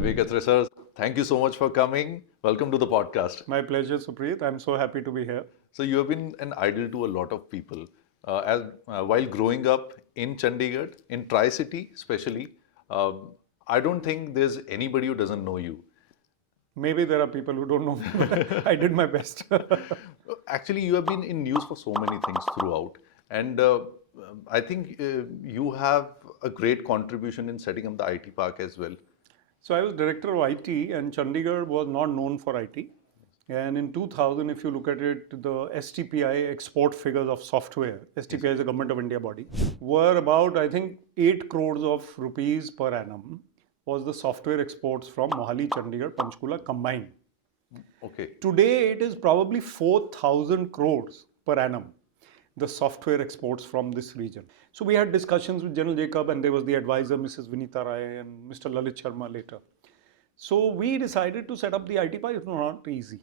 Vivek Atray sir, thank you so much for coming. Welcome to the podcast. My pleasure, Supreet. I'm so happy to be here. So you have been an idol to a lot of people. While growing up in Chandigarh, in Tri-City especially, I don't think there's anybody who doesn't know you. Maybe there are people who don't know me, but I did my best. Actually, you have been in news for so many things throughout, and I think you have a great contribution in setting up the IT park as well. So I was director of IT, and Chandigarh was not known for IT. And in 2000, if you look at it, the STPI export figures of software, STPI is a government of India body, were about, I think, 8 crores of rupees per annum was the software exports from Mohali, Chandigarh, Panchkula combined. Okay. Today, it is probably 4,000 crores per annum, the software exports from this region. So we had discussions with General Jacob, and there was the advisor, Mrs. Vinita Rai, and Mr. Lalit Sharma later. So we decided to set up the IT park. It was not easy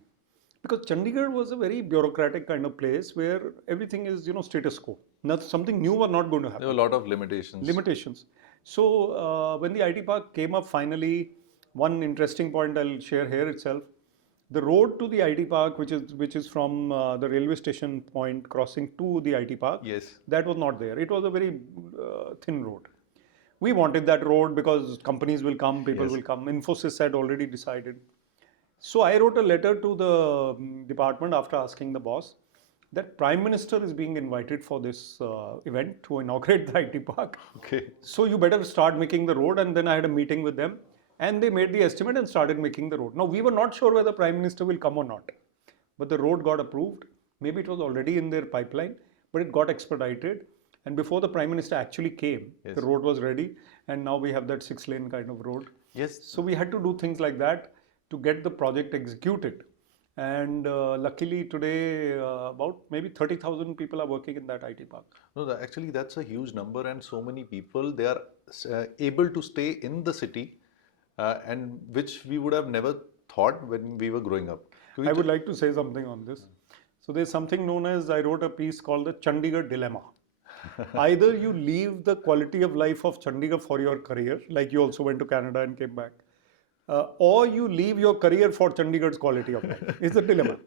because Chandigarh was a very bureaucratic kind of place where everything is, status quo. Something new was not going to happen. There were a lot of limitations. So when the IT park came up finally, one interesting point I'll share here itself. The road to the IT park, which is from the railway station point crossing to the IT park, Yes. that was not there. It was a very thin road. We wanted that road because companies will come, people Yes. will come. Infosys had already decided. So I wrote a letter to the department after asking the boss that Prime Minister is being invited for this event to inaugurate the IT park. Okay. So you better start making the road. And then I had a meeting with them and they made the estimate and started making the road. Now we were not sure whether Prime Minister will come or not, but the road got approved. Maybe it was already in their pipeline, but it got expedited. And before the Prime Minister actually came, Yes. the road was ready. And now we have that 6-lane kind of road. Yes. So we had to do things like that to get the project executed. And luckily today, about maybe 30,000 people are working in that IT park. No, actually, that's a huge number, and so many people they are able to stay in the city, and which we would have never thought when we were growing up. I would like to say something on this. So there's something known as, I wrote a piece called the Chandigarh Dilemma. Either you leave the quality of life of Chandigarh for your career, like you also went to Canada and came back, or you leave your career for Chandigarh's quality of life. It's a dilemma.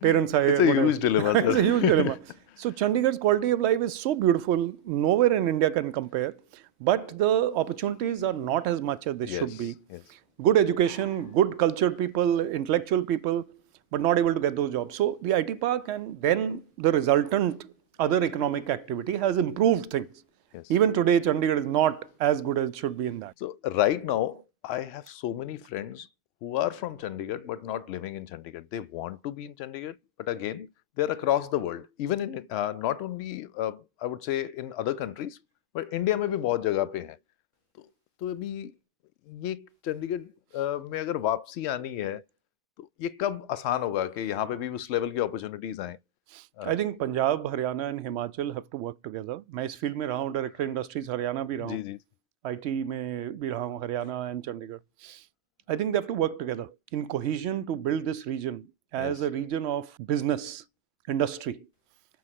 Parents are It's a huge dilemma. It's a huge dilemma. So Chandigarh's quality of life is so beautiful. Nowhere in India can compare. But the opportunities are not as much as they should be. Yes. Good education, good cultured people, intellectual people, but not able to get those jobs. So the IT park and then the resultant other economic activity has improved things. Yes. Even today, Chandigarh is not as good as it should be in that. So right now, I have so many friends who are from Chandigarh but not living in Chandigarh. They want to be in Chandigarh, but again, they're across the world. Even in not only I would say in other countries, but India में भी बहुत जगह पे हैं. तो अभी ये चंडीगढ़ में अगर वापसी आनी है, तो ये कब आसान होगा कि यहाँ पे भी उस लेवल की अपॉर्चुनिटीज आए? I think Punjab, Haryana and Himachal have to work together. मैं इस फील्ड में रहा हूँ, डायरेक्टर इंडस्ट्रीज हरियाणा भी रहा हूँ, जी. IT में भी रहा हूँ, Haryana and Chandigarh. I think they have to work together in cohesion to build this region as a region of business, industry.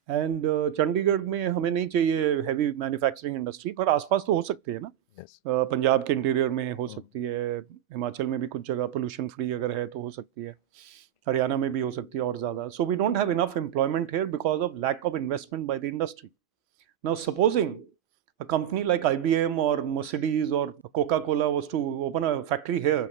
And Chandigarh में हमें नहीं चाहिए हैवी मैन्युफैक्चरिंग इंडस्ट्री, पर आसपास तो हो सकती है ना. पंजाब के इंटीरियर में हो सकती है, हिमाचल में भी कुछ जगह पोल्यूशन फ्री अगर है तो हो सकती है, हरियाणा में भी हो सकती है और ज़्यादा. So we don't have enough employment here because of lack of investment by the industry. Now supposing a company like IBM or Mercedes or Coca-Cola was to open a factory here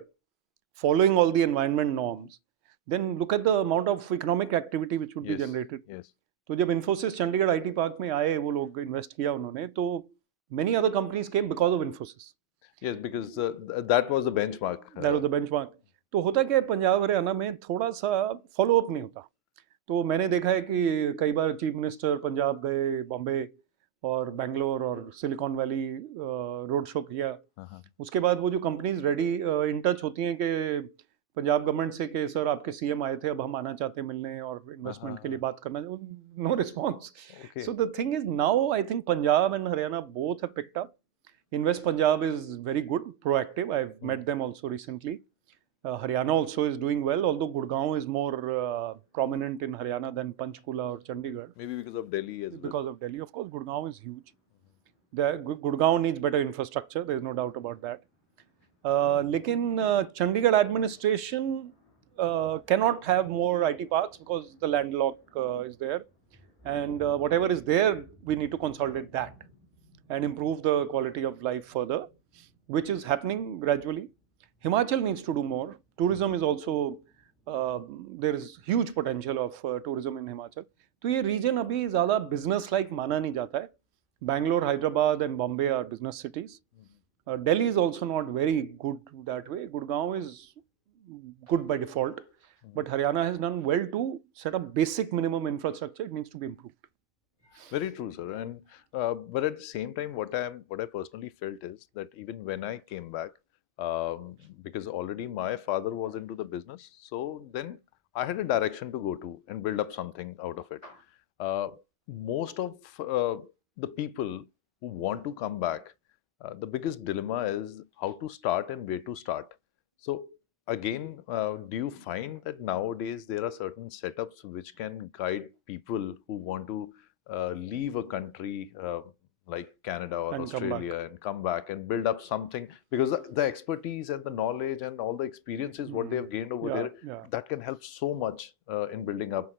following all the environment norms, then look at the amount of economic activity which would be generated. Yes. तो जब Infosys Chandigarh IT park में आए, वो लोग invest किया उन्होंने, तो many other companies came because of Infosys. Yes, because that was the benchmark. That was the benchmark. तो होता क्या है, पंजाब हरियाणा में थोड़ा सा फॉलो अप नहीं होता. तो मैंने देखा है कि कई बार चीफ मिनिस्टर पंजाब गए, बॉम्बे और बैंगलोर और सिलिकॉन वैली रोड शो किया. उसके बाद वो जो कंपनीज रेडी इन टच होती हैं कि पंजाब गवर्नमेंट से कि सर आपके सीएम आए थे, अब हम आना चाहते हैं मिलने और इन्वेस्टमेंट के लिए बात करना, no response. So the thing is now I think Punjab and Haryana both have picked up. Invest Punjab is very good, proactive. I have met them also recently. Haryana also is doing well, although Gurgaon is more prominent in Haryana than Panchkula or Chandigarh. Maybe because of Delhi as well. Because of Delhi, of course, Gurgaon is huge. Gurgaon needs better infrastructure. There is no doubt about that. लेकिन Chandigarh administration cannot have more IT parks because the landlock is there, and whatever is there, we need to consolidate that and improve the quality of life further, which is happening gradually. Himachal needs to do more. Tourism is also there is huge potential of tourism in Himachal. तो ये region अभी ज़्यादा business like माना नहीं जाता है. Bangalore, Hyderabad, and Bombay are business cities. Delhi is also not very good that way. Gurgaon is good by default, but Haryana has done well to set up basic minimum infrastructure. It needs to be improved. Very true, sir. And but at the same time, what I personally felt is that even when I came back, because already my father was into the business, so then I had a direction to go to and build up something out of it. Uh, most of the people who want to come back, the biggest dilemma is how to start and where to start. So again, do you find that nowadays there are certain setups which can guide people who want to leave a country like Canada or And Australia and come back and build up something, because the expertise and the knowledge and all the experiences what they have gained over there, that can help so much in building up.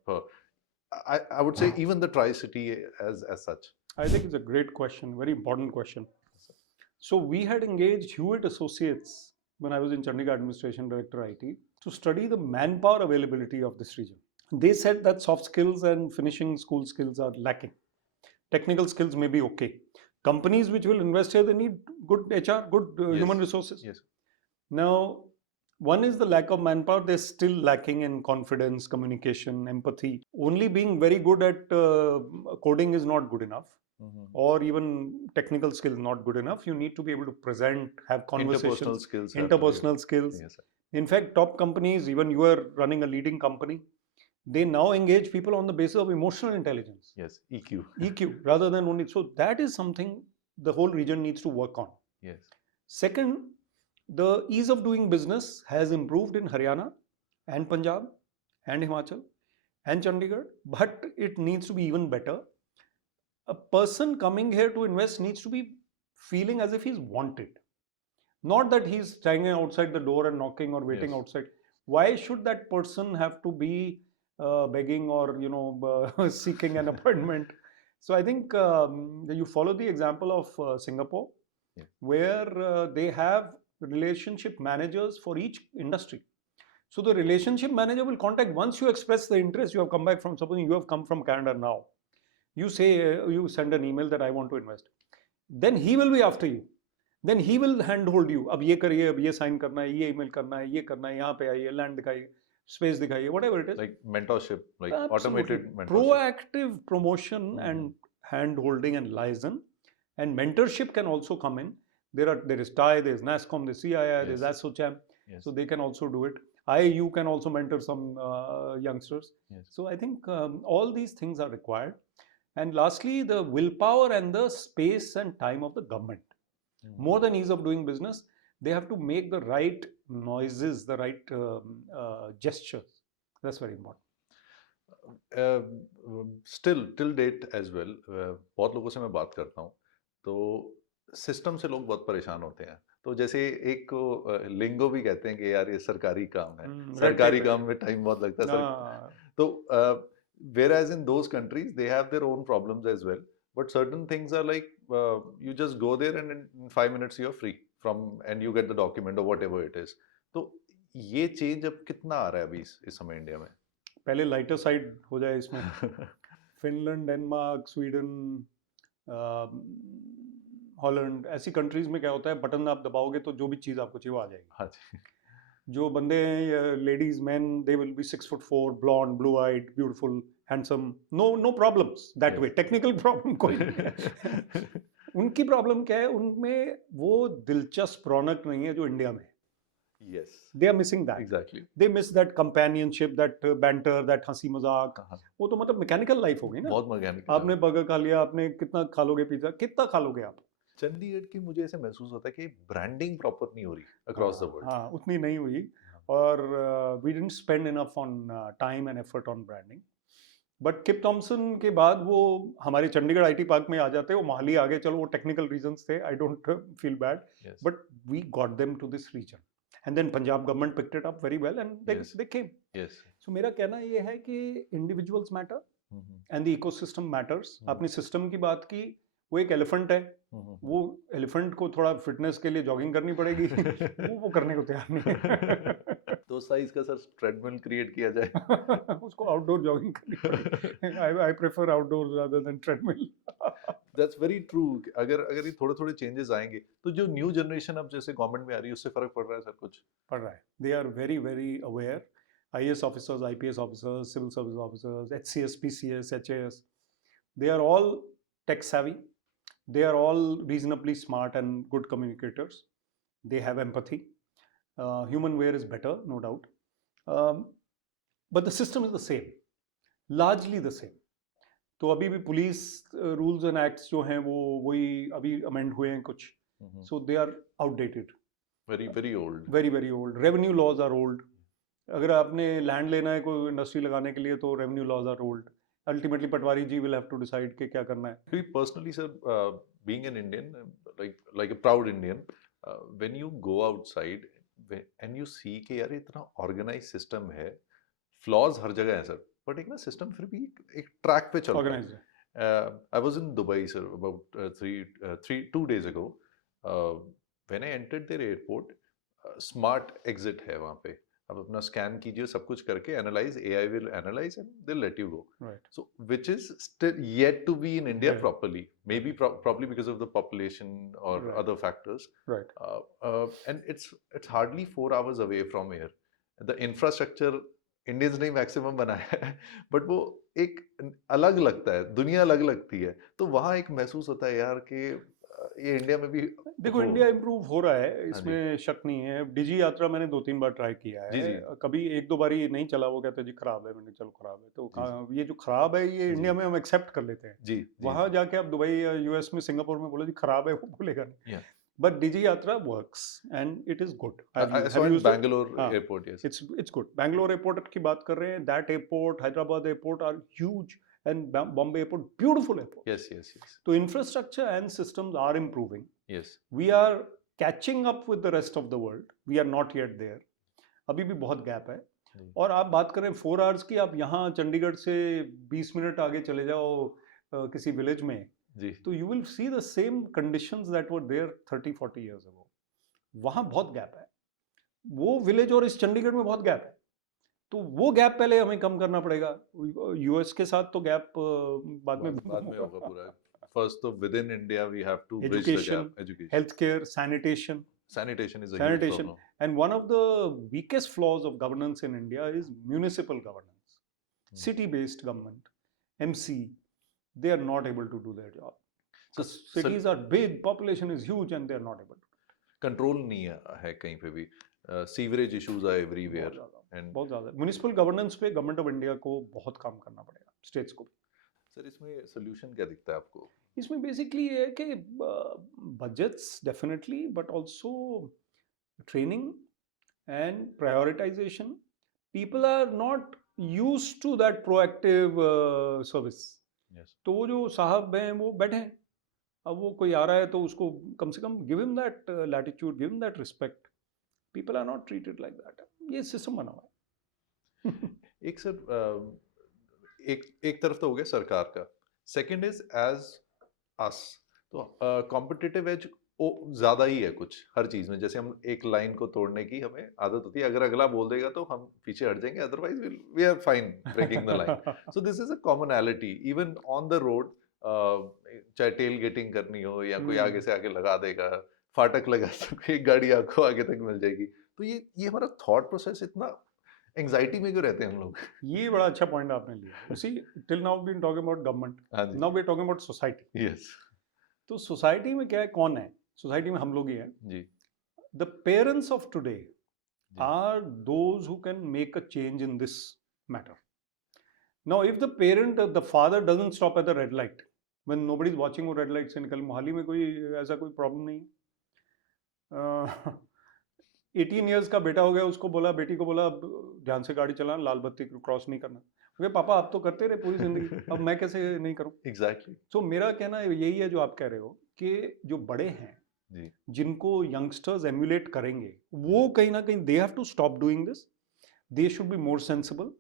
I would say even the Tri-City as such. I think it's a great question, very important question. So we had engaged Hewitt Associates when I was in Chandigarh Administration Director IT to study the manpower availability of this region. They said that soft skills and finishing school skills are lacking. Technical skills may be okay. Companies which will invest here, they need good HR, good human resources. Yes. Now, one is the lack of manpower. They're still lacking in confidence, communication, empathy. Only being very good at coding is not good enough. Or even technical skills not good enough. You need to be able to present, have conversations, interpersonal skills. Yes, sir. In fact, top companies, even you are running a leading company, they now engage people on the basis of emotional intelligence. Yes, EQ. EQ rather than only. So that is something the whole region needs to work on. Yes. Second, the ease of doing business has improved in Haryana and Punjab and Himachal and Chandigarh, but it needs to be even better. A person coming here to invest needs to be feeling as if he's wanted. Not that he's standing outside the door and knocking or waiting outside. Why should that person have to be begging or seeking an appointment? So I think you follow the example of Singapore, where they have relationship managers for each industry. So the relationship manager will contact once you express the interest. You have come back from, supposing you have come from Canada now. You say, you send an email that I want to invest. Then he will be after you. Then he will handhold you. अब ये करिए, अब ये sign करना है, ये email करना है, ये करना है, यहाँ पे आइए, land दिखाइए, space दिखाइए, whatever it is. Like mentorship, like automated mentorship. Proactive promotion and hand-holding and liaison. And mentorship can also come in. There is TIE, there is NASCOM, there is CII, there is ASSOCHAM. So they can also do it. You can also mentor some youngsters. So I think all these things are required. And lastly, the willpower and the space and time of the government. More than ease of doing business, they have to make the right noises, the right gestures. That's very important. Still, till date as well, बहुत लोगों से मैं बात करता हूँ, तो system से लोग बहुत परेशान होते हैं. तो जैसे एक लिंगो भी कहते हैं कि यार ये सरकारी काम है, सरकारी काम में टाइम बहुत लगता है. तो whereas in those countries they have their own problems as well, but certain things are like you just go there and in 5 minutes you're free from and you get the document or whatever it is. तो ये change अब कितना आ रहा है अभी इस समय India में? पहले लाइटर साइड हो जाए इसमें. फिनलैंड, डेनमार्क, स्वीडन, हॉलैंड, ऐसी कंट्रीज में क्या होता है, बटन आप दबाओगे तो जो भी चीज़ आपको चाहिए वो आ जाएगी. हाँ जी. जो बंदे हैं, ladies, man, they will be 6'4", blonde, blue eyed, beautiful, handsome, no problems that way. Technical problem कोई नहीं है. उनकी प्रॉब्लम क्या है, उनमें वो दिलचस्प रौनक नहीं है जो इंडिया में. Yes, they are missing that. Exactly. They miss that companionship, that banter, that हंसी मजाक. वो तो मतलब मैकेनिकल लाइफ हो गई ना. बहुत मैकेनिकल. आपने बर्गर खा लिया, आपने कितना खा लोगे पिज्जा, कितना खा लोगे आप. चंडीगढ़ की मुझे ऐसे महसूस होता है कि ब्रांडिंग प्रॉपर नहीं हो रही अक्रॉस द वर्ल्ड. हाँ, उतनी नहीं हुई. और we didn't spend enough on time and effort on branding. But keep Thomson के बाद वो हमारे चंडीगढ़ आईटी पार्क में आ जाते, वो मोहाली आ गए, चलो वो टेक्निकल रीजंस थे, I don't feel bad, Yes. But we got them to this region and then Punjab government picked it up very well and Yes. They came. Yes. So मेरा कहना ये है कि individuals matter Mhm. And the ecosystem matters. Hmm. आपने system की बात की, वो एक एलिफेंट है, Mhm. वो एलिफेंट को थोड़ा फिटनेस के लिए जॉगिंग करनी पड़ेगी वो करने को तैयार नहीं है तो साइज का सर ट्रेडमिल क्रिएट किया जाए. उसको आउटडोर जॉगिंग करनी पड़ेगी. I prefer outdoor rather than treadmill. That's very true. अगर अगर ये थोड़े थोड़े चेंजेस आएंगे तो जो न्यू जनरेशन अब जैसे गवर्नमेंट में आ रही है उससे फर्क पड़ रहा है सर कुछ? पड़ रहा है. They are very very aware. IAS officers, IPS officers, civil service officers, HCS, PCS, HAS, they are all tech savvy. They are all reasonably smart and good communicators. They have empathy. Humanware is better, no doubt. Um, but the system is the same, largely the same. तो अभी भी police rules and acts जो हैं वो वही अभी amend हुए हैं कुछ. So they are outdated, very very old. Very very old. Revenue laws are old. अगर आपने लैंड लेना है कोई इंडस्ट्री लगाने के लिए तो revenue laws are old. Ultimately patwari ji will have to decide कि क्या करना है. Personally, sir, being an Indian, like a proud Indian, when you go outside and you see कि यार इतना organized system है, flaws हर जगह है सर, but एक ना system फिर भी एक track पे चल रहा है. ऑर्गेनाइज है. I was in Dubai, sir, about 2 days ago. Uh, when I entered their airport, smart exit है वहाँ पे. आप अपना स्कैन कीजिए, सब कुछ करके analyse, AI will analyze and they'll let you go. Right. So which is still yet to be in India Right. properly, maybe probably because of the population or Right. other factors. Right. And it's hardly 4 hours away from here. The infrastructure Indians ने maximum बनाया है, but वो एक अलग लगता है, दुनिया अलग लगती है, तो वहाँ एक महसूस होता है यार कि ये इंडिया में भी देखो हो. इंडिया इम्प्रूव हो रहा है, हाँ जी. इसमें शक नहीं है. डिजी यात्रा मैंने 2-3 बार ट्राई किया जी है. जी कभी 1-2 बार ये नहीं चला, वो कहते हैं जी खराब है. मैंने चलो खराब है तो जी कहा ये जो खराब है ये जी इंडिया में हम एक्सेप्ट कर लेते हैं. जी जी वहां जाके आप दुबई या यूएस में, सिंगापुर में बोले जी खराब है, वो बोलेगा नहीं. Yeah. बट डिजी यात्रा works and it is good. I saw in Bangalore airport, yes. It's good. Bangalore airport की बात कर रहे हैं. That airport, Hyderabad airport are huge, and Bombay airport, beautiful airport. Yes, yes, yes. So infrastructure and systems are improving. Yes. We are catching up with the rest of the world. We are not yet there. अभी भी बहुत gap है. और आप बात करें 4 hours की, आप यहाँ चंडीगढ़ से 20 मिनट आगे चले जाओ किसी विलेज में, जी. तो you will see the same conditions that were there 30-40 years ago. वहाँ बहुत गैप है. वो विलेज और इस चंडीगढ़ में बहुत गैप है. तो वो गैप पहले हमें कम करना पड़ेगा. यूएस के साथ तो गैप बाद में होगा पूरा. First, so within India, we have to bridge the education, gap. Education, healthcare, sanitation. sanitation is a huge Sanitation. problem. And one of the weakest flaws of governance in India is municipal governance. City-based government, MC, they are not able to do their job. So cities are big, population is huge, and they are not able to. Control नहीं है कहीं पे भी. Sewerage issues are everywhere. बहुत ज़्यादा. Municipal governance पे government of India को बहुत काम करना पड़ेगा, स्टेट्स को. सर इसमें सोल्यूशन क्या दिखता है आपको? इसमें बेसिकली ये है कि budgets definitely, but also training and prioritisation. People are not use to that proactive service. तो वो जो साहब हैं वो बैठे हैं, अब वो कोई आ रहा है तो उसको कम से कम give him that latitude, give him that respect. People are not treated like that. ये सिस्टम बना हुआ है. एक सर एक तरफ तो हो गया सरकार का. सेकंड इज एज अस, तो कॉम्पिटिटिव एज ज्यादा ही है कुछ हर चीज में. जैसे हम एक लाइन को तोड़ने की हमें आदत होती है, अगर अगला बोल देगा तो हम पीछे हट जाएंगे, otherwise we are fine breaking the line. So this is a commonality even on the road. चाहे टेल गेटिंग करनी हो या कोई आगे से आगे लगा देगा, फाटक लगा तो एक गाड़ी आपको आगे तक मिल जाएगी. तो ये हमारा थॉट प्रोसेस इतना एंजाइटी में क्यों रहते हैं हम लोग? ये बड़ा अच्छा पॉइंट आपने लिया. You see, till now we been talking about government, now we are talking about society. Yes. तो सोसाइटी में क्या है, कौन है सोसाइटी में? हम लोग ही हैं जी. The parents of today are those who can make a change in this matter. Now if the parent, the father doesn't stop at the red light when nobody is watching, वो red light से निकल. मोहाली में कोई ऐसा कोई problem नहीं है. 18 years का बेटा हो गया, उसको बोला, बेटी को बोला ध्यान से गाड़ी चलाना, लाल बत्ती क्रॉस नहीं करना. वे पापा आप तो करते रहे पूरी जिंदगी, अब मैं कैसे नहीं करूं? एग्जैक्टली। तो मेरा कहना यही है जो आप कह रहे हो कि जो बड़े हैं जी। जिनको यंगस्टर्स एम्यूलेट करेंगे, वो कहीं ना कहीं they have to stop doing this, they should be more sensible.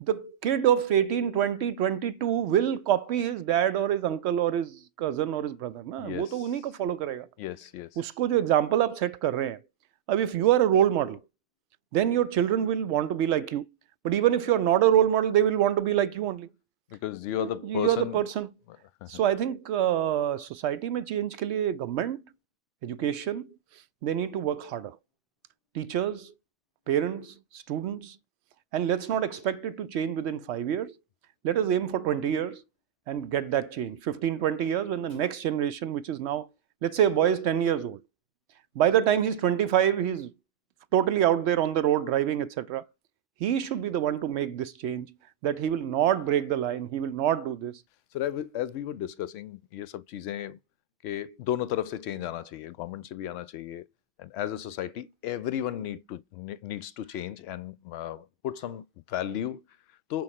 The kid of 18, 20, 22 will copy his dad or his uncle or his cousin or his brother ना, वो तो उन्हीं को फॉलो करेगा. Yes yes. उसको जो एग्जाम्पल आप set कर रहे हैं, अब if you are a role model then your children will want to be like you, but even if you are not a role model they will want to be like you only because you are the you are the person. So I think society में change के लिए government, education, they need to work harder. Teachers, parents, students, and let's not expect it to change within 5 years. Let us aim for 20 years and get that change. 15, 20 years when the next generation, which is now, let's say a boy is 10 years old. By the time he's 25, he's totally out there on the road driving, etc. He should be the one to make this change, that he will not break the line, he will not do this. Sir as we were discussing ये सब चीज़ें कि दोनों तरफ से change आना चाहिए, government से भी आना चाहिए, and as a society everyone needs to change and put some value. तो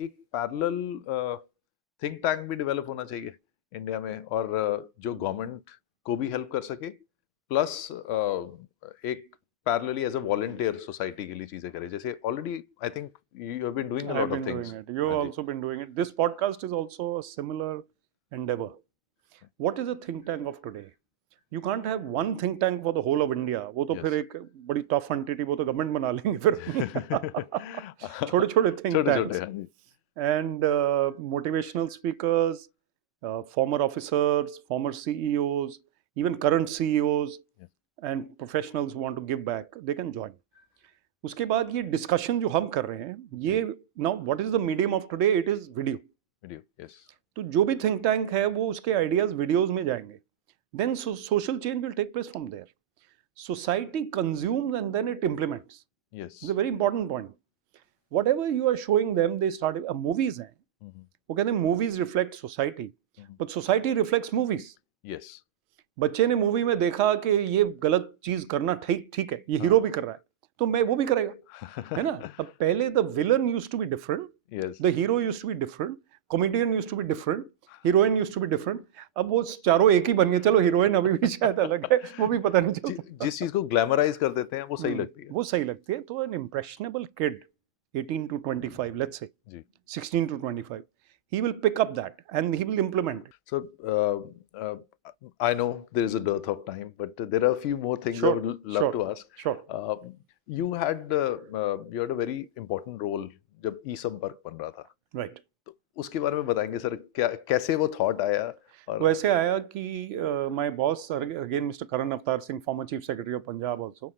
एक पैरेलल थिंक टैंक भी डेवलप होना चाहिए इंडिया में, और जो गवर्नमेंट को भी हेल्प कर सके, प्लस एक parallelly as a volunteer society के लिए चीजें करे, जैसे already I think you have been doing a I've lot been of things. doing it. You've also been doing it. This podcast is also a similar endeavor. What is a think tank of today? You can't have one think tank for the whole of India. वो तो फिर एक बड़ी tough entity, वो तो government बना लेंगे फिर. छोटे छोटे think tanks. And motivational speakers, former officers, former CEOs, even current CEOs, and professionals who want to give back, they can join. उसके बाद ये डिस्कशन जो हम कर रहे हैं, ये now what is the medium of today, it is video. Yes. तो जो भी थिंक टैंक है वो उसके आइडियाज वीडियोज में जाएंगे, then social change will take place from there. Society consumes and then it implements. Yes. It's a very important point. Whatever you are showing them, they start. Movies हैं, वो कहते हैं movies reflect society, but society reflects movies. Yes. बच्चे ने movie में देखा कि ये गलत चीज करना ठीक है, ये हीरो भी कर रहा है, तो मैं वो भी करेगा, है ना. अब पहले the villain used to be different, the hero used to be different, comedian used to be different, heroine used to be different. अब वो चारों एक ही बन गए. चलो हीरोइन अभी भी शायद अलग है, वो भी पता नहीं चलता. जिस चीज को ग्लैमराइज कर देते हैं वो सही लगती है, वो सही लगती है. तो N impressionable kid 18 to 25, let's say, 16 to 25, he will pick up that and he will implement it. So I know there is a dearth of time, but there are a few more things I would love to ask. Sure. You had a very important role जब ई-संपर्क बन रहा था. Right. तो उसके बारे में बताएंगे sir, क्या कैसे वो थॉट आया? तो ऐसे आया कि my boss again Mr. Karan Avtar Singh, former Chief Secretary of Punjab also,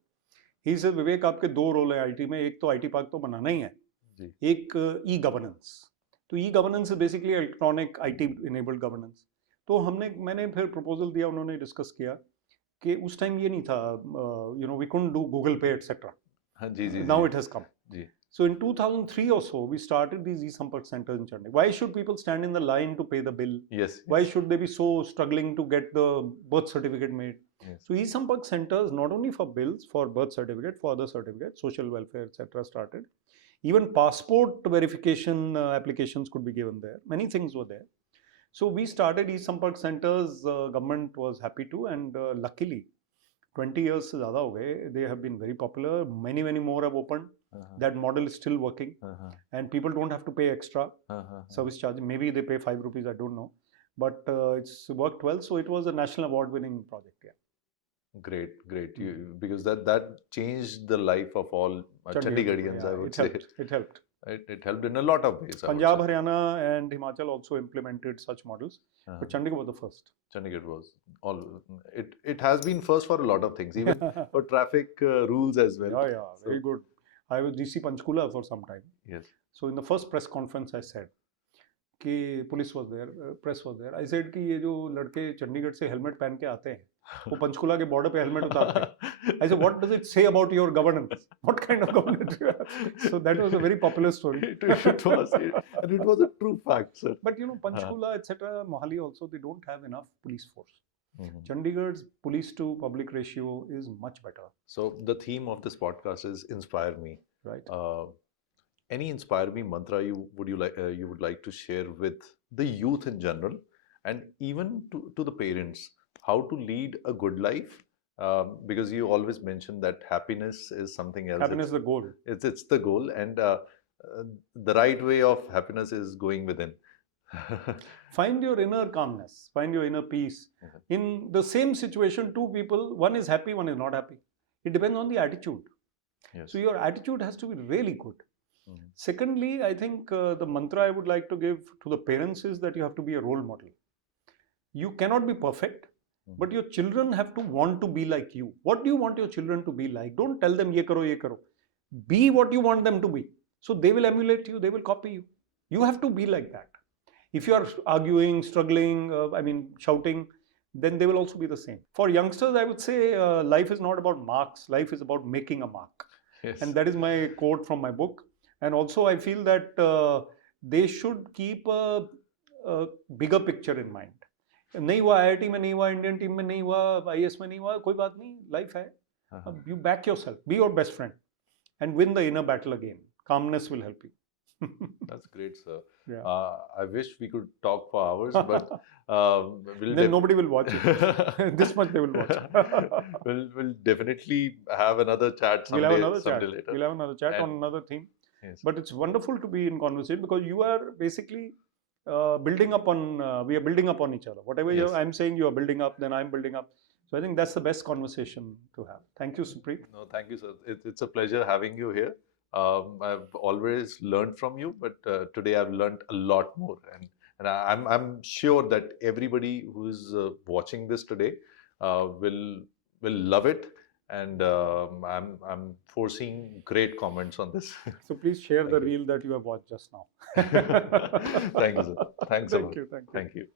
he said विवेक आपके दो रोल है आईटी में, एक तो आईटी पार्क तो बनाना ही है, एक ई गवर्नेंस. तो e governance is basically electronic IT enabled governance. तो मैंने फिर प्रपोजल दिया, उन्होंने डिस्कस किया कि उस टाइम ये नहीं था, वी कुडंट डू गूगल पे etcetera. Now it has come. So in 2003 or so, we started these e-Sampark centers in Chandigarh. Why should people stand in the line to pay the bill? Yes. Why should they be so struggling to get the birth certificate made? Yes. So e-Sampark centers, not only for bills, for birth certificate, for other certificates, social welfare, etc. started. Even passport verification applications could be given there. Many things were there. So we started e-Sampark centers. Government was happy to, and luckily, 20 years से ज़्यादा हो गए, they have been very popular. Many more have opened. That model is still working, and people don't have to pay extra service charge. Maybe they pay 5 rupees, I don't know, but it's worked well. So it was a national award-winning project. Yeah. Great. Because that changed the life of all Chandigarhians. I would say it helped. It helped in a lot of ways. Punjab, Haryana, and Himachal also implemented such models, but Chandigarh was the first. Chandigarh was it has been first for a lot of things, even for traffic rules as well. Yeah, very good. I was DC Panchkula for some time. Yes. So in the first press conference, I said कि police was there, press was there. I said कि ये जो लड़के चंडीगढ़ से helmet पहन के आते हैं, वो पंचकुला के बॉर्डर पे हेलमेट उतारते हैं. I said, what does it say about your governance? What kind of governance you have? So that was a very popular story. It was a true fact, sir. But Panchkula, etc., Mohali also, they don't have enough police force. Chandigarh's police to public ratio is much better. So the theme of this podcast is inspire me. Right. any inspire me mantra you would like to share with the youth in general, and even to the parents, how to lead a good life? Because you always mention that happiness is something else. Happiness is the goal. It's the goal, and the right way of happiness is going within. Find your inner calmness, find your inner peace. In the same situation, two people, one is happy, one is not happy. It depends on the attitude. Yes. So your attitude has to be really good. Secondly, I think the mantra I would like to give to the parents is that you have to be a role model. You cannot be perfect, but your children have to want to be like you. What do you want your children to be like? Don't tell them ye karo, ye karo. Be what you want them to be. So they will emulate you, they will copy you. You have to be like that. If you are arguing, struggling, shouting, then they will also be the same. For youngsters, I would say life is not about marks. Life is about making a mark. Yes. And that is my quote from my book. And also, I feel that they should keep a bigger picture in mind. नहीं हुआ IIT में, नहीं हुआ Indian team में, नहीं हुआ IAS में, नहीं हुआ, कोई बात नहीं, life है. You back yourself, be your best friend, and win the inner battle again. Calmness will help you. That's great, sir. Yeah. I wish we could talk for hours, but then nobody will watch it. This much they will watch. We'll definitely have another chat someday. We'll have another chat. Later. We'll have another chat on another theme. Yes. But it's wonderful to be in conversation because you are basically building up on. We are building up on each other. Whatever I'm saying, you are building up. Then I'm building up. So I think that's the best conversation to have. Thank you, Supreet. No, thank you, sir. It's a pleasure having you here. I've always learned from you, but today I've learned a lot more, and I'm sure that everybody who's watching this today will love it, and I'm foreseeing great comments on this. So please share the reel that you have watched just now. Thank you, sir. Thanks a lot. Thank you. Thank you.